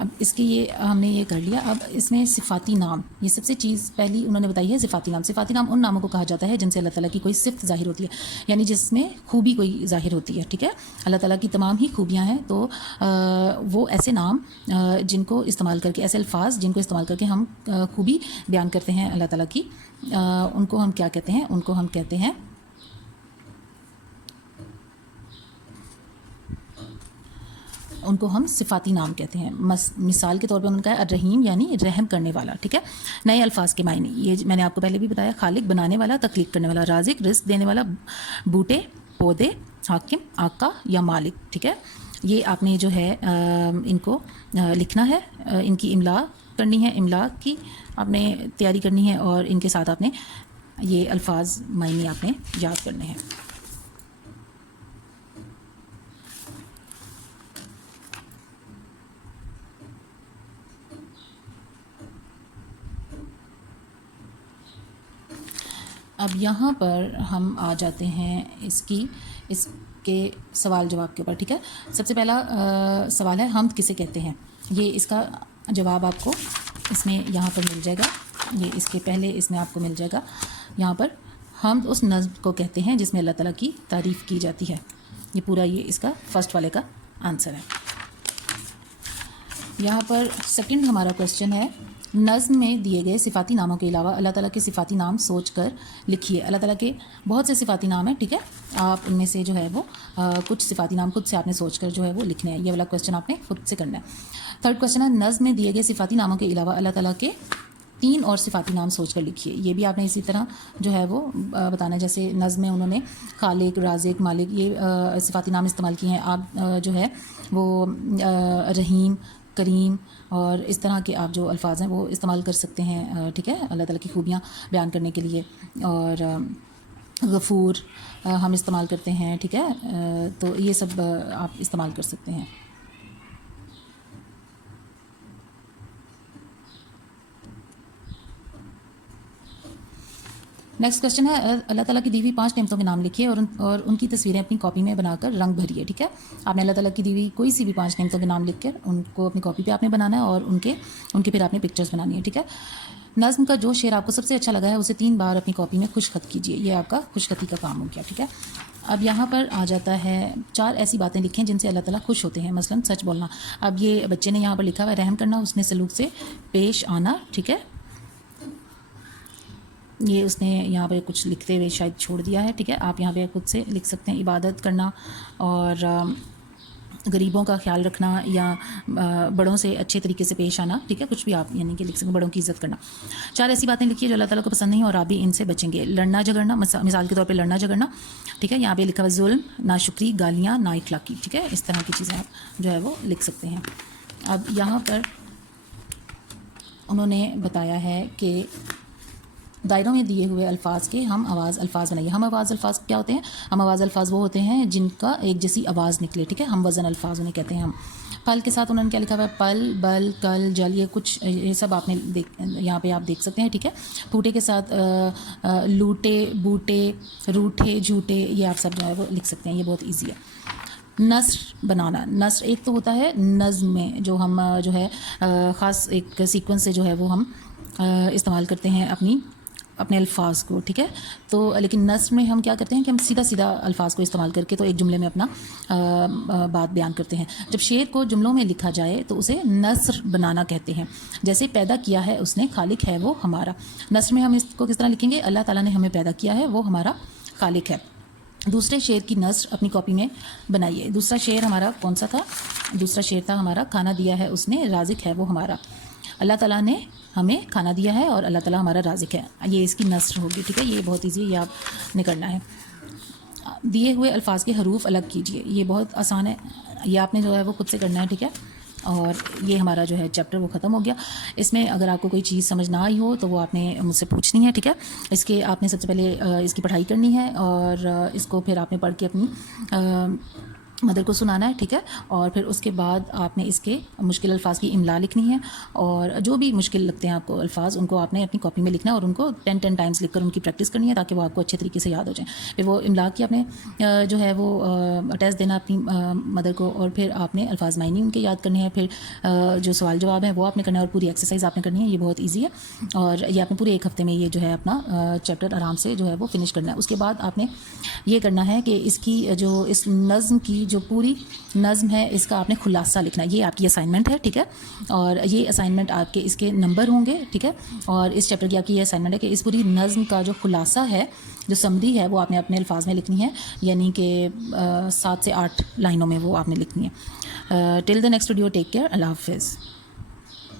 اب اس کے یہ ہم نے یہ کر لیا. اب اس میں صفاتی نام, یہ سب سے چیز پہلی انہوں نے بتائی ہے صفاتی نام. صفاتی نام ان ناموں کو کہا جاتا ہے جن سے اللہ تعالیٰ کی کوئی صفت ظاہر ہوتی ہے, یعنی جس میں خوبی کوئی ظاہر ہوتی ہے. ٹھیک ہے, اللہ تعالیٰ کی تمام ہی خوبیاں ہیں, تو وہ ایسے نام جن کو استعمال کر کے, ایسے الفاظ جن کو استعمال کر کے ہم خوبی بیان کرتے ہیں اللہ تعالیٰ کی, ان کو ہم کیا کہتے ہیں, ان کو ہم کہتے ہیں ان کو ہم صفاتی نام کہتے ہیں. مثال کے طور پر ان کا ہے الرحیم یعنی رحم کرنے والا. ٹھیک ہے, نئے الفاظ کے معنی یہ میں نے آپ کو پہلے بھی بتایا, خالق بنانے والا, تخلیق کرنے والا, رازق رزق دینے والا, بوٹے پودے, حاکم آقا یا مالک. ٹھیک ہے, یہ آپ نے جو ہے ان کو لکھنا ہے, ان کی املا کرنی ہے, املا کی آپ نے تیاری کرنی ہے, اور ان کے ساتھ آپ نے یہ الفاظ معنی آپ نے یاد کرنے ہیں. اب یہاں پر ہم آ جاتے ہیں اس کے سوال جواب کے اوپر. ٹھیک ہے, سب سے پہلا سوال ہے حمد کسے کہتے ہیں. یہ اس کا جواب آپ کو اس میں یہاں پر مل جائے گا, یہ اس کے پہلے اس میں آپ کو مل جائے گا. یہاں پر حمد اس نظم کو کہتے ہیں جس میں اللہ تعالیٰ کی تعریف کی جاتی ہے. یہ پورا یہ اس کا فرسٹ والے کا آنسر ہے. یہاں پر سیکنڈ ہمارا کویشچن ہے, نظم میں دیے گئے صفاتی ناموں کے علاوہ اللہ تعالیٰ کے صفاتی نام سوچ کر لکھیے. اللہ تعالیٰ کے بہت سے صفاتی نام ہیں. ٹھیک ہے, آپ ان میں سے جو ہے وہ کچھ صفاتی نام خود سے آپ نے سوچ کر جو ہے وہ لکھنے ہیں. یہ والا کویشچن آپ نے خود سے کرنا ہے. تھرڈ کویشچن ہے, نظم میں دیے گئے صفاتی ناموں کے علاوہ اللہ تعالیٰ کے 3 اور صفاتی نام سوچ کر لکھیے. یہ بھی آپ نے اسی طرح جو ہے وہ بتانا ہے. جیسے نظم میں انہوں نے خالق, رازق, مالک یہ صفاتی نام استعمال کیے ہیں. آپ جو ہے وہ رحیم, کریم اور اس طرح کے آپ جو الفاظ ہیں وہ استعمال کر سکتے ہیں. ٹھیک ہے, اللہ تعالیٰ کی خوبیاں بیان کرنے کے لیے. اور غفور ہم استعمال کرتے ہیں. ٹھیک ہے, تو یہ سب آپ استعمال کر سکتے ہیں. نیکسٹ کویشچن ہے, اللہ تعالیٰ کی دی ہوئی 5 نعمتوں کے نام لکھیے اور ان کی تصویریں اپنی کاپی میں بنا کر رنگ بھریے. ٹھیک ہے, آپ نے اللہ تعالیٰ کی دی ہوئی کوئی سی بھی 5 نعمتوں کے نام لکھ کر ان کو اپنی کاپی پہ آپ نے بنانا ہے, اور ان کے پھر آپ نے پکچرز بنانی ہے. ٹھیک ہے, نظم کا جو شعر آپ کو سب سے اچھا لگا ہے اسے 3 بار اپنی کاپی میں خوش خط کیجیے. یہ آپ کا خوش خطی کا کام ہو گیا. ٹھیک ہے, اب یہاں پر آ جاتا ہے 4 ایسی باتیں لکھیں جن سے اللہ تعالیٰ خوش ہوتے ہیں. مثلاً سچ بولنا. اب یہ بچے نے یہاں پر لکھا ہوا ہے رحم کرنا, اس نے سلوک سے پیش آنا. ٹھیک ہے, یہ اس نے یہاں پہ کچھ لکھتے ہوئے شاید چھوڑ دیا ہے. ٹھیک ہے, آپ یہاں پہ خود سے لکھ سکتے ہیں عبادت کرنا اور غریبوں کا خیال رکھنا یا بڑوں سے اچھے طریقے سے پیش آنا. ٹھیک ہے, کچھ بھی آپ یعنی کہ لکھ سکتے ہیں, بڑوں کی عزت کرنا. 4 ایسی باتیں لکھیے جو اللہ تعالیٰ کو پسند نہیں اور آپ بھی ان سے بچیں گے. لڑنا جھگڑنا, مثال کے طور پہ لڑنا جھگڑنا. ٹھیک ہے, یہاں پہ لکھا ہوا ظلم, ناشکری, گالیاں, نا اخلاقی. ٹھیک ہے, اس طرح کی چیزیں آپ جو ہے وہ لکھ سکتے ہیں. اب یہاں پر انہوں نے بتایا ہے کہ دائروں میں دیے ہوئے الفاظ کے ہم آواز الفاظ بنائیے. ہم آواز الفاظ کیا ہوتے ہیں؟ ہم آواز الفاظ وہ ہوتے ہیں جن کا ایک جیسی آواز نکلے. ٹھیک ہے, ہم وزن الفاظ انہیں کہتے ہیں. ہم پل کے ساتھ انہوں نے کیا لکھا ہوا ہے, پل, بل, کل, جل, یہ سب آپ نے یہاں پہ آپ دیکھ سکتے ہیں. ٹھیک ہے, پھوٹے کے ساتھ لوٹے, بوٹے, روٹھے, جھوٹے, یہ آپ سب جو ہے وہ لکھ سکتے ہیں. یہ بہت ایزی ہے. نثر بنانا. نثر ایک تو ہوتا ہے نظم میں جو ہم جو ہے خاص ایک سیکوینس سے جو ہے وہ ہم استعمال کرتے ہیں اپنے الفاظ کو. ٹھیک ہے, تو لیکن نثر میں ہم کیا کرتے ہیں کہ ہم سیدھا الفاظ کو استعمال کر کے تو ایک جملے میں اپنا بات بیان کرتے ہیں. جب شعر کو جملوں میں لکھا جائے تو اسے نثر بنانا کہتے ہیں. جیسے پیدا کیا ہے اس نے, خالق ہے وہ ہمارا. نثر میں ہم اس کو کس طرح لکھیں گے, اللہ تعالیٰ نے ہمیں پیدا کیا ہے, وہ ہمارا خالق ہے. دوسرے شعر کی نثر اپنی کاپی میں بنائیے. دوسرا شعر ہمارا کون سا تھا؟ دوسرا شعر تھا ہمارا کھانا دیا ہے اس نے, رازق ہے وہ ہمارا. اللہ تعالیٰ نے ہمیں کھانا دیا ہے اور اللہ تعالیٰ ہمارا رازق ہے. یہ اس کی نثر ہوگی. ٹھیک ہے, یہ بہت ایزی ہے, یہ آپ نے کرنا ہے. دیے ہوئے الفاظ کے حروف الگ کیجیے. یہ بہت آسان ہے, یہ آپ نے جو ہے وہ خود سے کرنا ہے. ٹھیک ہے, اور یہ ہمارا جو ہے چیپٹر وہ ختم ہو گیا. اس میں اگر آپ کو کوئی چیز سمجھ نہ آئی ہو تو وہ آپ نے مجھ سے پوچھنی ہے. ٹھیک ہے, اس کے آپ نے سب سے پہلے اس کی پڑھائی کرنی ہے اور اس کو پھر آپ نے پڑھ کے اپنی مدر کو سنانا ہے، ٹھیک ہے. اور پھر اس کے بعد آپ نے اس کے مشکل الفاظ کی املا لکھنی ہے، اور جو بھی مشکل لگتے ہیں آپ کو الفاظ، ان کو آپ نے اپنی کاپی میں لکھنا ہے اور ان کو 10 ٹائمز لکھ کر ان کی پریکٹس کرنی ہے تاکہ وہ آپ کو اچھے طریقے سے یاد ہو جائیں. پھر وہ املا کی آپ نے جو ہے وہ ٹیسٹ دینا اپنی مدر کو، اور پھر آپ نے الفاظ معنی ان کے یاد کرنے ہیں. پھر جو سوال جواب ہیں وہ آپ نے کرنا ہے، اور پوری ایکسرسائز آپ نے کرنی ہے. یہ بہت ایزی ہے، اور یہ آپ نے پورے ایک ہفتے میں یہ جو ہے اپنا چیپٹر آرام سے جو ہے وہ فنش کرنا ہے. اس کے بعد آپ نے یہ کرنا ہے کہ اس کی جو اس نظم کی جو پوری نظم ہے اس کا آپ نے خلاصہ لکھنا ہے. یہ آپ کی اسائنمنٹ ہے، ٹھیک ہے. اور یہ اسائنمنٹ آپ کے اس کے نمبر ہوں گے، ٹھیک ہے. اور اس چیپٹر کی آپ کی یہ اسائنمنٹ ہے کہ اس پوری نظم کا جو خلاصہ ہے، جو سمری ہے، وہ آپ نے اپنے الفاظ میں لکھنی ہے، یعنی کہ 7 سے 8 لائنوں میں وہ آپ نے لکھنی ہے. Till the next video, take care, اللہ حافظ.